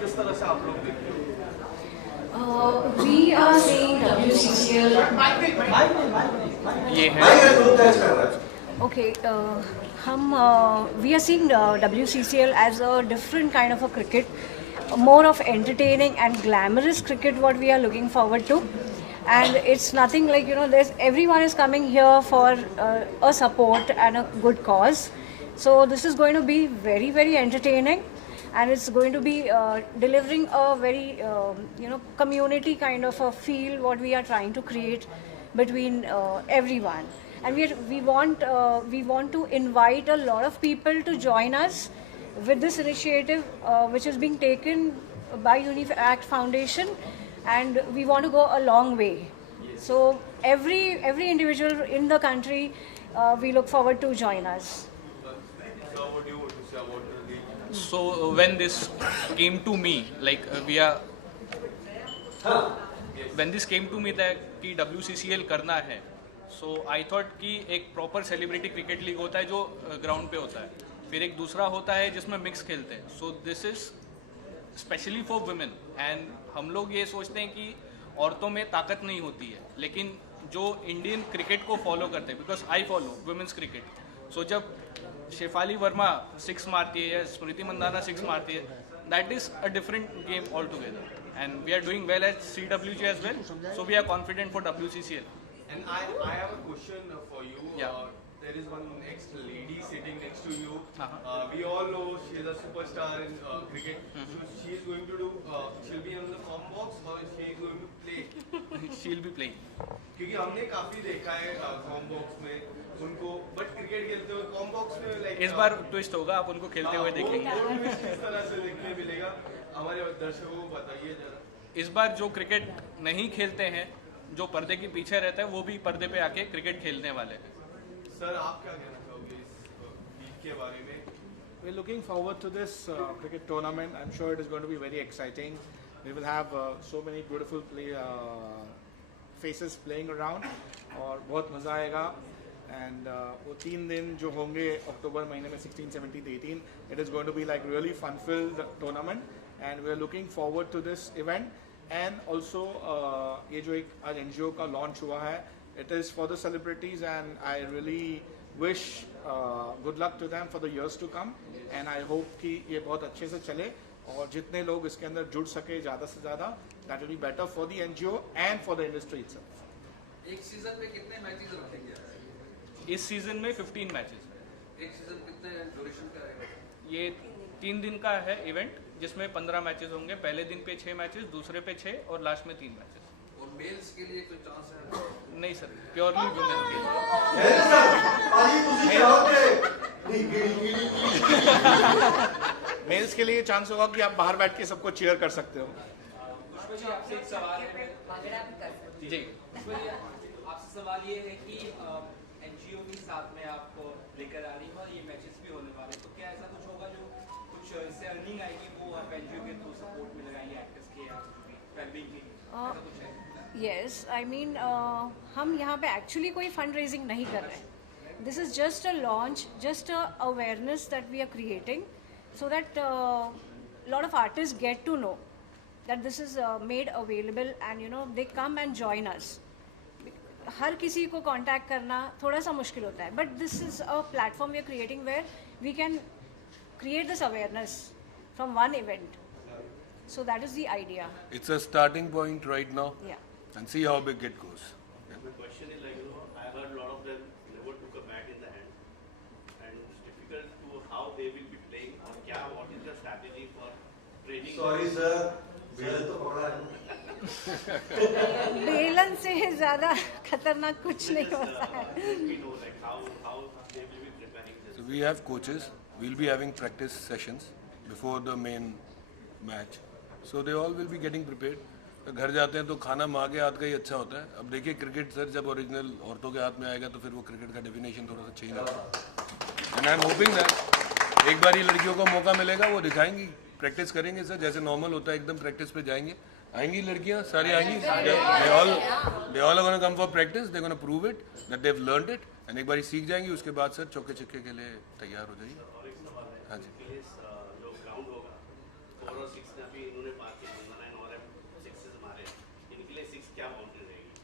किस तरह से आप लोग देखते हो? We are saying WCCL. ये है Okay, we are seeing WCCL as a different kind of a cricket, more of entertaining and glamorous cricket. What we are looking forward to, and it's nothing like there's everyone is coming here for a support and a good cause. So this is going to be very very entertaining, and it's going to be delivering a very community kind of a feel what we are trying to create between everyone. And we want to invite a lot of people to join us with this initiative which is being taken by Unifact Foundation, and we want to go a long way. So every individual in the country, we look forward to join us. So what do you want to say about the So when this came to me, like when this came to me that कि WCCL करना है, so I thought कि एक proper celebrity cricket league होता है जो ground पे होता है, फिर एक दूसरा होता है जिसमें मिक्स खेलते हैं. So this is specially for women, and हम लोग ये सोचते हैं कि औरतों में ताकत नहीं होती है, लेकिन जो इंडियन क्रिकेट को फॉलो करते हैं, because I follow women's cricket. So जब शेफाली वर्मा 6 मारती है या स्मृति मंदाना 6 मारती है, that is a different game all together, and we are doing well at CWG as well, so we are confident for WCCL. And I have a question for you. Yeah. There is one next lady sitting next to you. Uh-huh. We all know she is a superstar in cricket. So she is going to do. She'll be on the com box or she is going to play. She'll be playing. क्योंकि हमने काफी देखा है com box में उनको, but cricket खेलते हुए com box में लाइक इस बार ट्विस्ट होगा, आप उनको खेलते हुए देखेंगे. किस तरह से देखने मिलेगा हमारे दर्शकों को बताइए जरा. इस बार जो क्रिकेट नहीं खेलते हैं, जो पर्दे के पीछे रहता है, वो भी पर्दे पे आके क्रिकेट खेलने वाले हैं. सर आप क्या कहना चाहोगे इस लीग के बारे में? We're looking forward to this cricket tournament. I'm sure it is going to be very exciting. We will have so many beautiful faces playing around और बहुत मज़ा आएगा. And वो 3 दिन जो होंगे अक्टूबर महीने में 16, 17, 18, it is going to be like really fun-filled tournament, and we are looking forward to this event. And also ये जो एक आज NGO का लॉन्च हुआ है, it is for the celebrities, and I really wish good luck to them for the years to come, and I hope कि ये बहुत अच्छे से चले और जितने लोग इसके अंदर जुड़ सके ज़्यादा से ज़्यादा, that will be better for the NGO and for the industry itself. एक सीजन में कितने मैचेस रखेंगे? इस सीजन में 15 मैचेस. एक सीजन कितने ड्यूरेशन का रहेगा? ये 3 दिन का है इवेंट, जिसमें 15 मैचेस होंगे. पहले दिन पे 6 मैचेस, दूसरे पे 6 और लास्ट में 3 मैचेस. और मेल्स के लिए कोई चांस है? नहीं सर, प्योरली वुमेन के मेल्स के लिए चांस होगा कि आप बाहर बैठ के सबको चीयर कर सकते हो. पुष्पा जी आपसे एक सवाल है. जी. पुष्पा जी आपसे सवाल ये है कि NGO भी साथ में आपको लेकर आ रही है और ये मैचेस भी होने वाले हैं, तो क्या ऐसा कुछ होगा जो कुछ इससे अर्निंग आएगी वो आप NGO के थ्रू सपोर्ट में लगाएंगे एक्टर्स के या वेलबींग की, ऐसा कुछ है? Yes, I mean हम यहाँ पे एक्चुअली कोई फंड रेजिंग नहीं कर रहे हैं. This is just a launch, just a awareness that we are creating so that lot of artist get to know that this is made available, and they come and join us. हर किसी को contact करना थोड़ा सा मुश्किल होता है, but this is a platform we are creating where we can create this awareness from one event. So that is the idea. It's a starting point right now. Yeah. And see how big it goes. The question is like, I heard a lot of them never took a bat in the hand, and it's difficult to how they will be playing or what is the strategy for training. Sorry sir, बेलन तो पकड़ा है. बेलन से ज़्यादा खतरनाक कुछ नहीं होता है. We know like how they will be preparing this. So we have coaches. We'll be having practice sessions before the main match. So they all will be getting prepared. तो घर जाते हैं तो खाना माँ के हाथ का ही अच्छा होता है. अब देखिए क्रिकेट सर जब ओरिजिनल औरतों के हाथ में आएगा तो फिर वो क्रिकेट का डेफिनेशन थोड़ा सा चेंज होगा. And I am hoping that एक बार ही लड़कियों को मौका मिलेगा, वो दिखाएंगी, प्रैक्टिस करेंगे सर, जैसे नॉर्मल होता है एकदम प्रैक्टिस पे जाएंगे. आएंगी लड़कियाँ सारी आएंगी. They all are gonna come for practice, they gonna prove it that they have learned it, and एक बार ही सीख जाएंगी, उसके बाद सर चौके छक्के के लिए तैयार हो जाएगी. हाँ जी. जो ग्राउंड होगा 4 और 6 अभी इन्होंने बात की 9 और सिक्सेस मारे, इनके लिए 6 क्या बाउंड्री रहेगी?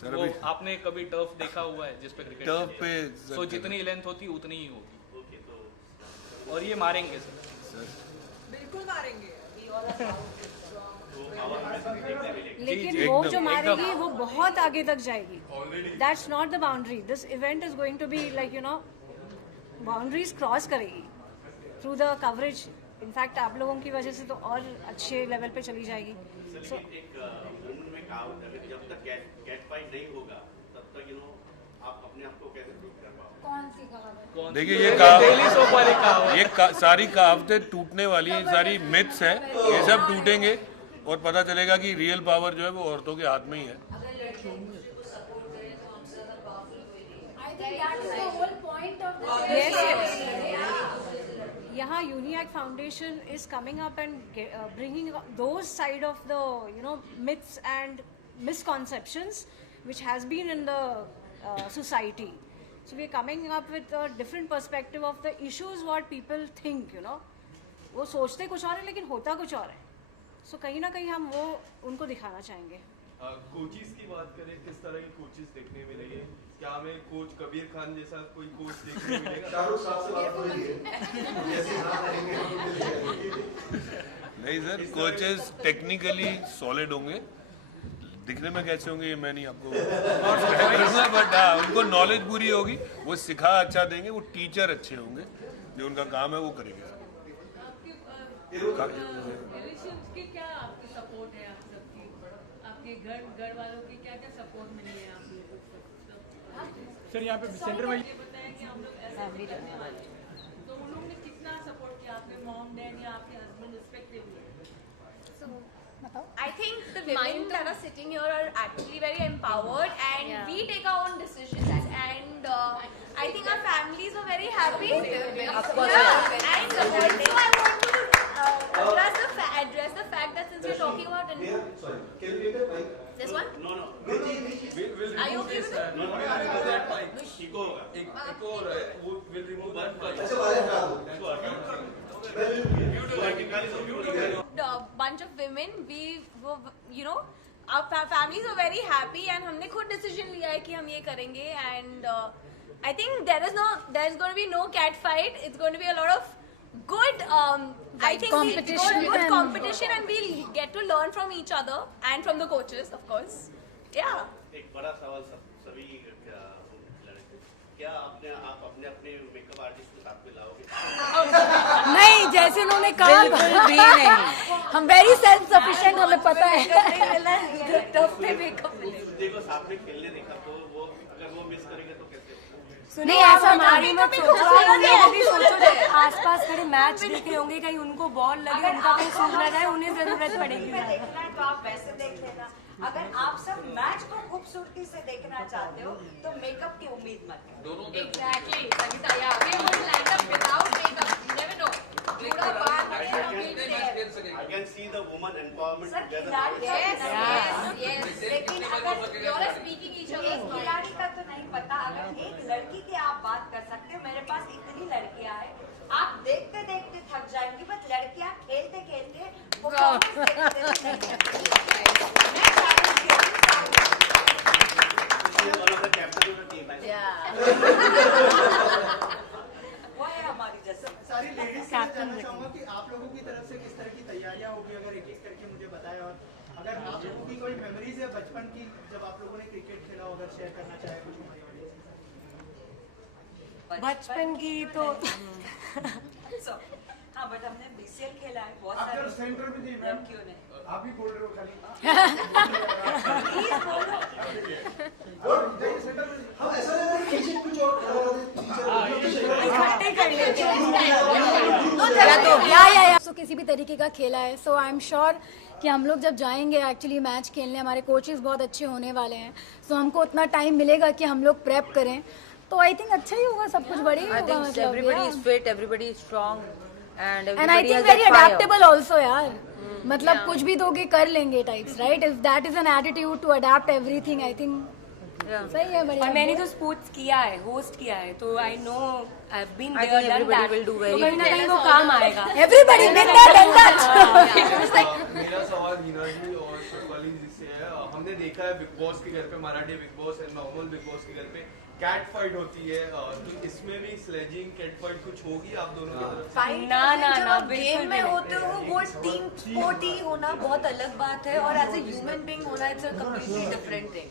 सर वो अभी आपने कभी टर्फ देखा हुआ है जिस पे क्रिकेट टर्फ पे सो जितनी लेंथ होती उतनी ही होगी ओके, तो और ये मारेंगे सर। बिल्कुल मारेंगे। लेकिन जी, वो एकदम, जो मारेगी एकदम। वो बहुत आगे तक जाएगी. That's not the boundary. This event is going to be like boundaries cross करेगी थ्रू द कवरेज. इनफैक्ट आप लोगों की वजह से तो और अच्छे लेवल पे चली जाएगी. सर लेकिन एक मूवमेंट में कहावत है, जब तक कैट फाइट नहीं होगा तब तक आप अपने आप को कैसे प्रूव कर पाओगे? कौन सी कहावत? देखिए ये डेली सोप वाली कहावत। ये सारी कहावतें टूटने वाली हैं, सारी मिथ्स हैं. ये सब टूटेंगे और पता चलेगा कि रियल पावर जो है वो औरतों के हाथ में ही है. I think that is the whole point of this. Yes. यहाँ Uniac Foundation is coming up and bringing those side of the myths and misconceptions which has been in the society. So we are coming up with a different perspective of the issues what people think. वो सोचते कुछ और है लेकिन होता कुछ और है. So कहीं ना कहीं हम वो उनको दिखाना चाहेंगे. कोचिज की बात करें, किस तरह की कोचिज देखने मिलेंगे? क्या हमें कोच कबीर खान जैसा कोई कोच देखने मिलेगा? शाहरुख साहब से बात हो रही है जैसे हाँ करेंगे. नहीं सर, कोचेस टेक्निकली सॉलिड होंगे. दिखने में कैसे होंगे ये मैं नहीं आपको बट हाँ उनको नॉलेज पूरी होगी. वो सिखा अच्छा देंगे. वो टीचर अच्छे होंगे. जो उनका काम है वो करेंगे. की क्या आपकी सपोर्ट है? आप सबकी, आपके घर वालों की क्या क्या सपोर्ट मिली है आप लोगों को? सर यहाँ पे सेंटर में ये बताया कि हम लोग ऐसे करने वाले हैं, तो उन लोगों ने कितना सपोर्ट किया आपके मॉम डैड या आपके husband respectively? I think the women that are sitting here are actually very empowered, and we take our own decisions, and I think our families are very happy. Of course. Yeah. And so I want to address the fact that since we're talking about Sorry, can you get that mic? this one, No. are you okay with it? Echo होगा. एक और है, वो will remove that mic. अच्छा बाहर हटा दो. A bunch of women, we were, our families are very happy, and हमने खुद decision लिया है कि हम ये करेंगे, and I think there's going to be no cat fight. It's going to be a lot of good I think good competition, and we'll get to learn from each other and from the coaches, of course. Yeah. एक बड़ा सवाल सभी लड़के, क्या आप अपने makeup artist को साथ में लाओगे? नहीं, जैसे उन्होंने कहा बिल्कुल भी नहीं. हम वेरी सेल्फ सफिशिएंट, हमें पता है. देखो साथ में खेलने देखा तो वो अगर वो मिस करेंगे तो कैसे? नहीं, ऐसा हमारी मत सोचो. आसपास खड़े मैच देख रहे होंगे, कहीं उनको बॉल लगे, उनका कहीं सूट लगा है, उन्हें जरूरत पड़ेगी. देखना है तो आप वैसे देख लेना. अगर आप सब मैच को खूबसूरती से देखना चाहते हो तो मेकअप की उम्मीद मत करो. Exactly. Sangeeta, yeah. We will land up without makeup. You never know. I can see the woman empowerment Sir, together. Yes. लेकिन अगर You all are speaking each other's एक mind. खिलाड़ी का तो नहीं पता, अगर एक लड़की की आप बात कर सकते हो. मेरे पास इतनी लड़कियां हैं, आप देखते देखते थक जाएंगी, बट लड़कियां खेलते खेलते One of the captain of the team. वो है हमारी जैसे. सारी लेडीज से जानना चाहूंगा कि आप लोगों की तरफ से किस तरह की तैयारियां होगी, अगर एक एक करके मुझे बताएं. और अगर आप लोगों की कोई मेमोरीज है बचपन की जब आप लोगों ने क्रिकेट खेला हो, अगर शेयर करना चाहे कुछ हमारी ऑडियंस के साथ. बचपन की तो हाँ, बट हमने BCL खेला है बहुत आप सारे सेंटर में थी मैम, लड़कियों ने. आप ही बोल रहे हो खाली. प्लीज बोलो. सेंटर में हाँ ऐसा लग रहा है पीछे कुछ और इकट्ठे कर लेते हैं. तो किसी भी तरीके का खेला है, सो आई एम श्योर कि हम लोग जब जाएंगे एक्चुअली मैच खेलने, हमारे कोचेस बहुत अच्छे होने वाले हैं, सो हमको उतना टाइम मिलेगा कि हम लोग प्रेप करें. तो आई थिंक अच्छा ही होगा, सब कुछ बढ़िया ही होगा. everybody is fit, everybody is strong, and and I think very adaptable also यार. मतलब कुछ भी दोगे कर लेंगे types, right? If that is an attitude to adapt everything, I think सही है, बढ़िया। और मैंने तो स्पोर्ट्स किया है, होस्ट किया है, तो I know I have been I there think done everybody that, will do तो very कहीं ना well. कहीं वो काम आएगा। Everybody been there, done that. मेरा सवाल हिना जी और शिफाली जी से है। हमने देखा है बिग बॉस के घर पे, Marathi big boss and normal big boss के घर पे कैट फाइट होती है, तो इसमें भी स्लेजिंग कैट फाइट कुछ होगी आप दोनों की तरफ से? फाइट ना, ना, जब ना, आप बिल्कुल गेम भी में नहीं। होते हो वो टीम स्पोर्ट ही होना बहुत अलग बात है, और एज ए ह्यूमन बीइंग होना it's a completely different thing.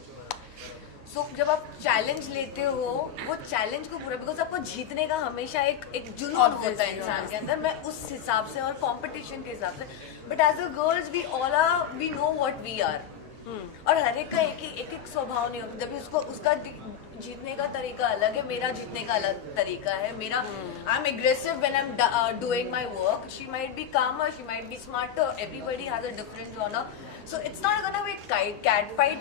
So जब आप चैलेंज लेते हो वो चैलेंज को पूरा, बिकॉज आपको जीतने का हमेशा एक जुनून होता है इंसान के अंदर, मैं उस हिसाब से और कंपटीशन के हिसाब से, but as a girls we all are, we know what we are, और हर एक का एक स्वभाव नहीं होता। जब उसको उसका जीतने का तरीका अलग है, मेरा जीतने का अलग तरीका है। मेरा I am aggressive when I am doing my work, she might be calmer, she might be smarter, everybody has a different genre, so it's not gonna be cat fight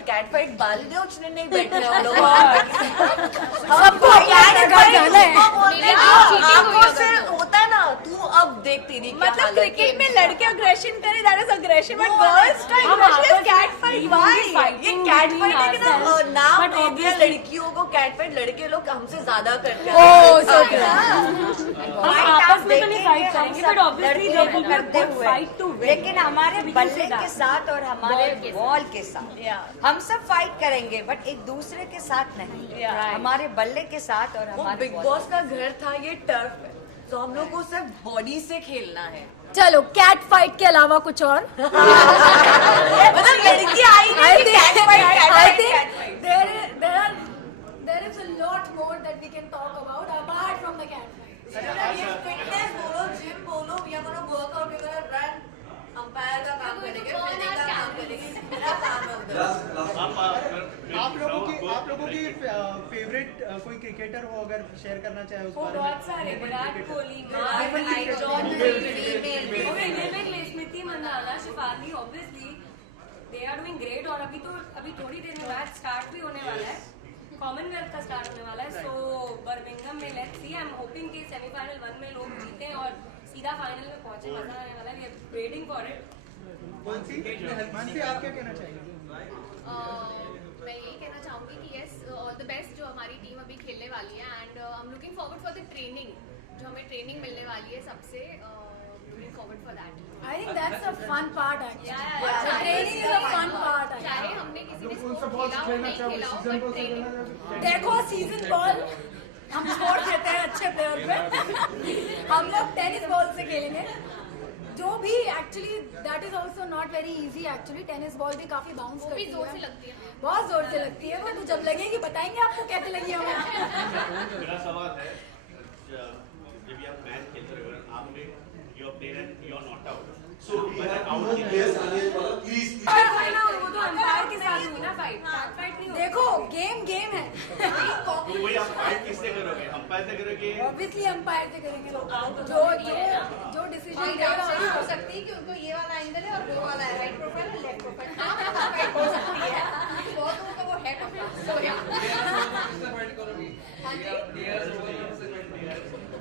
बाल दे उछने नहीं बैठे हम लोग। सबको आंखों से होता है ना, तू अब देख तेरी क्या मतलब हालत है। क्रिकेट में लड़के अग्रेशन करे, that is aggression, but girls का अग्रेशन इज कैट फाइट। ये कैट फाइट है ना, नाम दे दिया लड़कियों को कैट फाइट, लड़के लोग हमसे ज्यादा करते हैं। आपस में तो नहीं फाइट करेंगे, but obviously there will be a good fight to win. लेकिन हमारे बल्ले के साथ और हमारे बॉल के साथ हम सब फाइट करेंगे, बट एक दूसरे के साथ नहीं। हमारे बल्ले के साथ और हमारे बिग बॉस का घर था, ये टर्फ है, तो हम लोग को सिर्फ बॉडी से खेलना है। चलो कैट फाइट के अलावा कुछ और मतलब लड़की आई नहीं, cat fight. there is a lot more that we can talk about apart from the cat fight. Fitness बोलो, जिम बोलो, we are gonna work out, we are gonna run, umpire का काम करेंगे, फील्डिंग का काम करेंगे, मेरा काम है उधर। आप लोगों की फेवरेट कोई क्रिकेटर हो अगर शेयर करना चाहे उस बारे में? बहुत सारे, Virat Kohli, Smriti Mandhana, Shafali, obviously they are doing great. और अभी थोड़ी देर में मैच स्टार्ट भी होने वाला है, कॉमनवेल्थ का स्टार्ट होने वाला है, सो बर्मिंघम में let's see, I am hoping कि सेमीफाइनल 1 में लोग जीतें और सीधा फाइनल में पहुंचे, मजा आने वाला है, we are waiting for it. Mansi आप क्या कहना चाहेंगे? मैं यही कहना चाहूँगी कि यस, ऑल द बेस्ट जो हमारी टीम अभी खेलने वाली है, and I am looking forward for the training, जो हमें ट्रेनिंग मिलने वाली है सबसे, looking forward for that. I think that's a fun part actually. Yeah. Training is a fun part. चाहे हमने किसी ने स्पोर्ट खेला हो नहीं खेला हो, बट ट्रेनिंग। देखो सीजन बॉल हम स्पोर्ट खेलते हैं अच्छे प्लेयर पे, हम लोग टेनिस बॉल से खेलेंगे, जो भी actually that is also not very easy. Actually tennis ball भी काफी बाउंस करती है, जोर से लगती है, बहुत जोर से लगती है वो, तो जब लगेगी बताएंगे आपको कैसे लगी हमें। मेरा सवाल है, जब आप मैच खेलते हो, आपने your player and you are not out, so we have out players आने वाला, प्लीज वो तो अंपायर के साथ हुई ना फाइट, फाइट नहीं। देखो गेम है, तो वही आप फाइट किससे करोगे, अंपायर से करोगे? ऑब्वियसली अंपायर से करेंगे, जो डिसीजन देगा हो सकती है कि उनको ये वाला एंगल है और वो वाला है, राइट प्रोफाइल और लेफ्ट प्रोफाइल, फाइट हो सकती है, बहुत लोगों का वो है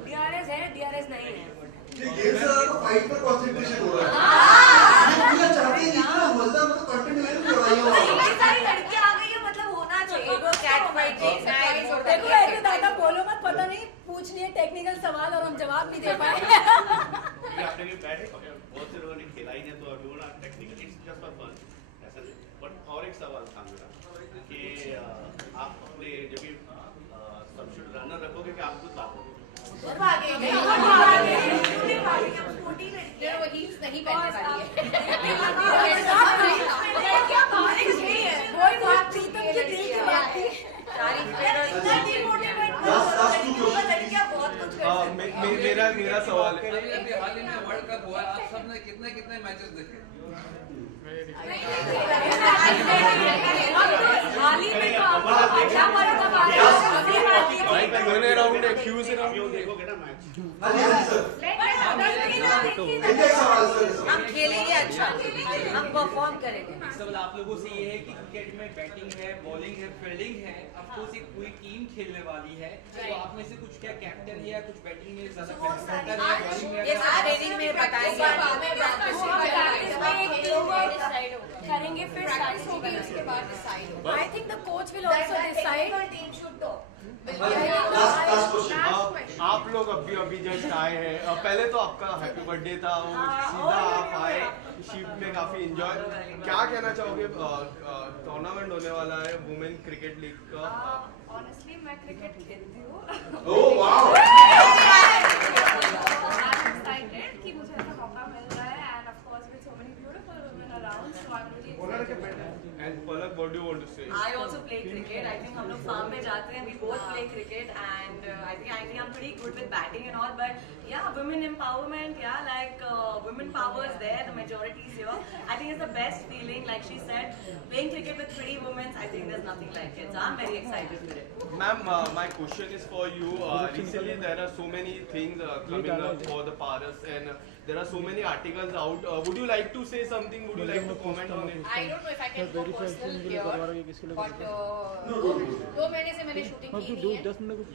डीआरएस है, डीआरएस नहीं है, ये गेम से ज्यादा फाइट पर कंसंट्रेशन हो रहा है। ये पूरा चाहते हैं इतना मजा, मतलब कंटेंट में लड़ाई हो रही है, इतनी सारी लड़कियां आ गई है, मतलब होना चाहिए वो कैट फाइट। देखो ऐसे दादा बोलो मत, पता नहीं पूछ लिए टेक्निकल सवाल और हम जवाब नहीं दे पाए। आपने भी बैठ, बहुत से लोगों ने खेला ही नहीं, तो अभी बोला technical it's just for fun, ऐसा नहीं। बट और एक सवाल था मेरा कि आप अपने जब भी सबसे रनर रखोगे कि आप खुद भागोगे? वो हील्स नहीं पहनने वाली है। मेरा सवाल है, हाल ही में वर्ल्ड कप हुआ, आप सबने कितने कितने मैचेस देखे? हाल ही में तो अच्छा वर्ल्ड कप आया, मैंने राउंड एक्यूज देखोगे ना मैच? हम खेलेंगे अच्छा, हम परफॉर्म करेंगे। सवाल आप लोगों से ये है कि क्रिकेट में बैटिंग है, बॉलिंग है, फील्डिंग है, ऑफ कोर्स एक पूरी टीम खेलने वाली है, तो आप में से कुछ क्या कैप्टन है या कुछ बैटिंग में ज्यादा बेहतर है, बॉलिंग में? ये सब ट्रेनिंग में बताएंगे। खेलेंगे फिर प्रैक्टिस होगी उसके बाद decide I think the coach will also decide. Team should talk last question आप लोग अभी जस्ट आए हैं, पहले तो आपका हैप्पी बर्थडे था, वो सीधा आप आए शिप में, काफी एंजॉय, क्या कहना चाहोगे? टूर्नामेंट होने वाला है वुमेन क्रिकेट लीग का। ऑनेस्टली मैं क्रिकेट खेलती हूँ। ओह वाओ, एक्साइटेड कि मुझे ऐसा मौका मिल रहा है end of course with so many beautiful women around, so I am really excited. And Palak, what do you want to say? I also play cricket. I think हम लोग farm में जाते हैं. We both play cricket, and I think I'm pretty good with batting and all. But yeah, women empowerment. Yeah, like women power is there. The majority is here. I think it's the best feeling. Like she said, playing cricket with pretty women. I think there's nothing like it. So I'm very excited for it. Ma'am, my question is for you. Recently, there are so many things coming up for the Paras, and there are so many articles out. Would you like to say something? Would you like to comment on it? I don't know if I can go personal here, but 2 महीने से मैंने shooting की नहीं है,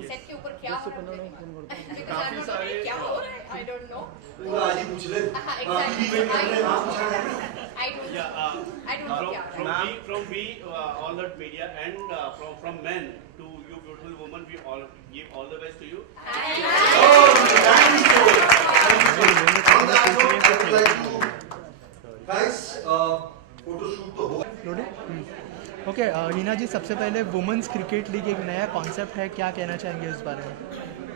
set के ऊपर क्या हो रहा है काफी सारे क्या हो रहा है, I don't know. पूरा आज ही पूछ ले, बाकी भी वेट कर रहे हैं, आप पूछा करें। I don't know क्या हो रहा है। From we all the media and from men to you beautiful woman, we all give all the best to you. Guys, photoshoot तो हो ओके, हीना जी, सबसे पहले वुमेन्स क्रिकेट लीग एक नया कॉन्सेप्ट है, क्या कहना चाहेंगे इस बारे में?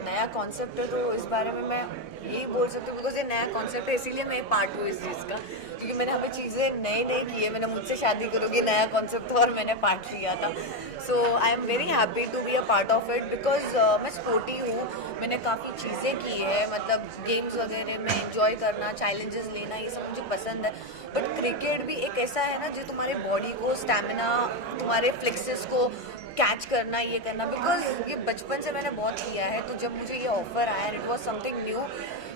नया कॉन्सेप्ट है तो इस बारे में मैं यही बोल सकती हूँ बिकॉज ये नया कॉन्सेप्ट है, इसीलिए मैं पार्ट हूँ इस चीज़ का, क्योंकि मैंने हमें चीज़ें नई नई की है। मैंने मुझसे शादी करोगी नया कॉन्सेप्ट था और मैंने पार्ट लिया था, so I am very happy to be a part of it because मैं स्पोर्टी हूँ, मैंने काफ़ी चीज़ें की है, मतलब गेम्स वगैरह में इंजॉय करना, चैलेंजेस लेना, ये सब मुझे पसंद है। बट क्रिकेट भी एक ऐसा है ना जो तुम्हारे बॉडी को, स्टैमिना, तुम्हारे फ्लेक्सेस को कैच करना, ये करना, बिकॉज ये बचपन से मैंने बहुत किया है। तो जब मुझे ये ऑफर आया, इट वॉज समथिंग न्यू,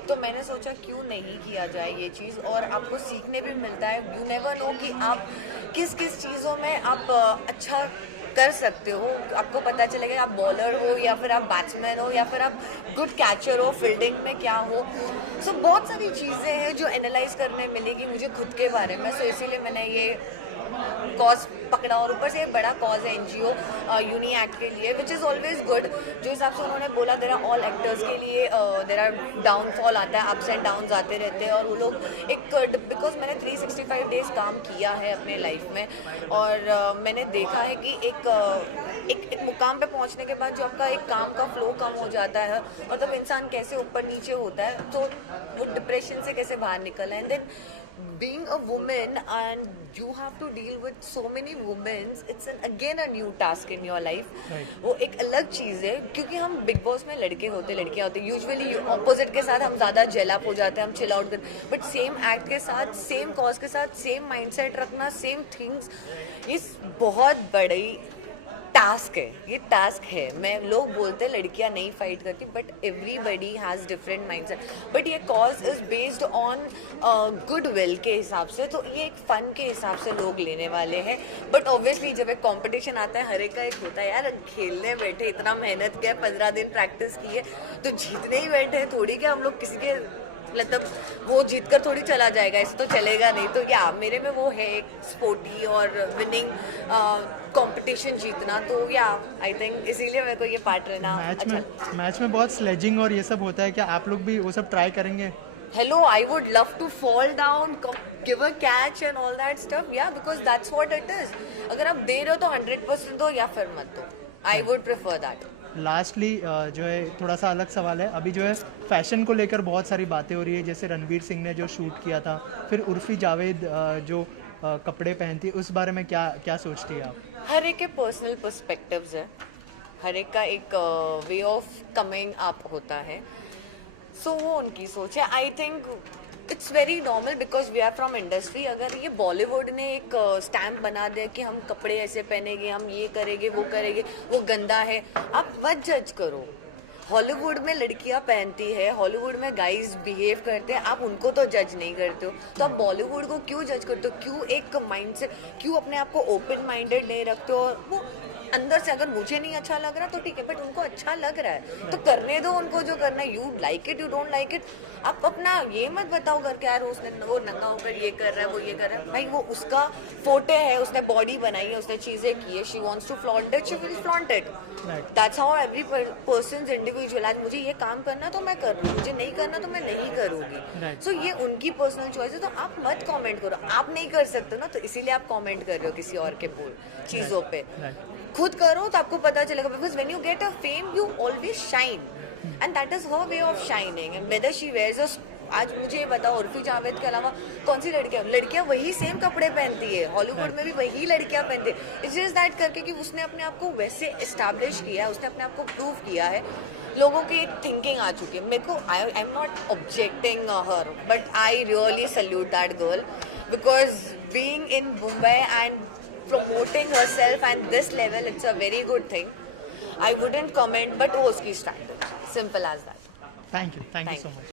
तो मैंने सोचा क्यों नहीं किया जाए ये चीज़, और आपको सीखने भी मिलता है। यू नेवर नो कि आप किस किस चीज़ों में आप अच्छा कर सकते हो, आपको पता चलेगा आप बॉलर हो या फिर आप बैट्समैन हो या फिर आप गुड कैचर हो, फील्डिंग में क्या हो। सो बहुत सारी चीज़ें हैं जो एनालाइज करने मिलेगी मुझे खुद के बारे में, सो इसीलिए मैंने ये कॉज पकड़ा, और ऊपर से बड़ा कॉज है NGO यूनी एक्ट के लिए, विच इज़ ऑलवेज गुड। जो हिसाब से उन्होंने बोला, देर आर ऑल एक्टर्स के लिए देर आर डाउनफॉल आता है, अप्स एंड डाउन्स आते रहते हैं, और वो लोग एक, बिकॉज मैंने 365 डेज काम किया है अपने लाइफ में, और मैंने देखा है कि एक मुकाम पे पहुंचने के बाद जो आपका एक काम का फ्लो कम हो जाता है, और तब इंसान कैसे ऊपर नीचे होता है, तो वो डिप्रेशन से कैसे बाहर निकला। And then being a woman and you have to deal with so many women, it's again a new task in your life. वो एक अलग चीज़ है, क्योंकि हम बिग बॉस में लड़के होते लड़कियाँ होते, यूजुअली ऑपोजिट के साथ हम ज़्यादा जेल अप हो जाते हैं, हम चिल आउट करते, बट सेम एक्ट के साथ, सेम कॉज के साथ, सेम माइंडसेट रखना, सेम थिंग्स, ये बहुत बड़ी टास्क है, ये टास्क है। मैं लोग बोलते हैं लड़कियां नहीं फाइट करती, but everybody has different mindset, but ये cause is based on goodwill के हिसाब से, तो ये एक फ़न के हिसाब से लोग लेने वाले हैं। बट ऑब्वियसली जब एक कंपटीशन आता है, हर एक का एक होता है, यार खेलने बैठे, इतना मेहनत किया, 15 दिन प्रैक्टिस की है, तो जीतने ही बैठे हैं, थोड़ी क्या हम लोग किसी के, मतलब वो जीत कर थोड़ी चला जाएगा, ऐसे तो चलेगा नहीं। तो या मेरे में वो है एक स्पोर्टी और विनिंग कंपटीशन जीतना, तो या आई थिंक इसीलिए मेरे को ये पार्ट लेना मैच में बहुत स्लेजिंग और ये सब होता है, क्या आप लोग भी वो सब ट्राई करेंगे? Hello, I would love to fall down, give a catch and all that stuff, yeah, because that's what it is. अगर आप दे रहे हो तो 100% दो या फिर मत दो, I would prefer that. Lastly जो है थोड़ा सा अलग सवाल है, अभी जो है फैशन को लेकर बहुत सारी बातें हो रही है, जैसे रणवीर सिंह ने जो शूट किया था, फिर उर्फी जावेद जो कपड़े पहनती है, उस बारे में क्या सोचती है आप? हर एक के पर्सनल पर्सपेक्टिव्स है, हर एक का एक वे ऑफ कमिंग अप होता है, सो वो उनकी सोच है। I think it's very normal because we are from industry. अगर ये बॉलीवुड ने एक स्टैम्प बना दिया कि हम कपड़े ऐसे पहनेंगे, हम ये करेंगे, वो गंदा है, आप मत जज करो। हॉलीवुड में लड़कियां पहनती है, हॉलीवुड में गाइज बिहेव करते हैं, आप उनको तो जज नहीं करते हो, तो आप बॉलीवुड को क्यों जज करते हो? क्यों एक माइंड से, क्यों अपने आप को ओपन माइंडेड नहीं रखते हो? और वो अंदर से अगर मुझे नहीं अच्छा लग रहा तो ठीक है, बट उनको अच्छा लग रहा है तो करने दो उनको जो करना है. You like it, you don't like it. आप अपना ये मत बताओ करके यार उसने वो नंगा होकर ये कर रहा है, वो ये कर रहा है. भाई वो उसका फोटे है, उसने बॉडी बनाई है, उसने चीजें की है. She wants to flaunt it, she will flaunt it. That's how every person's individual. आज मुझे ये काम करना तो मैं कर रही हूँ, मुझे नहीं करना तो मैं नहीं करूँगी. सो ये उनकी पर्सनल चॉइस है, तो आप मत कमेंट करो. आप नहीं कर सकते ना, तो इसीलिए आप कमेंट कर रहे हो किसी और के चीज़ों पे. खुद करो तो आपको पता चलेगा. Because when you get a fame you always shine, and that is her way of shining. And whether she wears a, आज मुझे ये बताओ उर्फी जावेद के अलावा कौन सी लड़कियां वही सेम कपड़े पहनती है. हॉलीवुड में भी वही लड़कियां पहनती है. इट्स जस्ट दैट करके कि उसने अपने आप को वैसे एस्टैब्लिश किया है, उसने अपने आप को प्रूव किया है. लोगों की एक थिंकिंग आ चुकी है. मेरे को I am not objecting her, but I really salute that girl, because being in Mumbai and promoting herself at this level, it's a very good thing. I wouldn't comment, but वो उसकी strategy. Simple as that. Thank you so much.